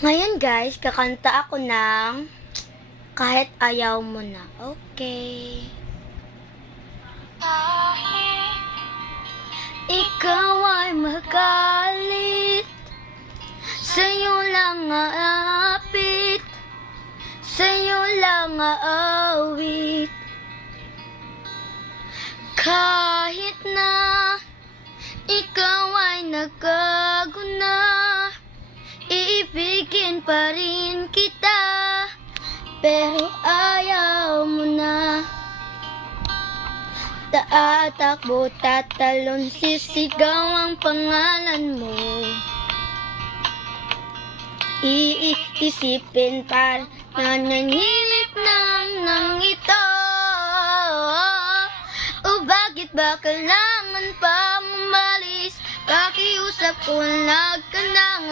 Ngayon guys, kakanta ako ng Kahit Ayaw Mo Na. Okay. Kahit ikaw ay magalit, sa'yo lang aapit, sa'yo lang aawit. Kahit na ikaw ay nagkaguna, iibigin pa rin kita, pero ayaw mo na. Tatakbo, tatalon, sisigaw ang pangalan mo. Iisipin pa, nananginip nang ito. O bakit ba kailangan pa umalis? Pakiusap ko, huwag ka nang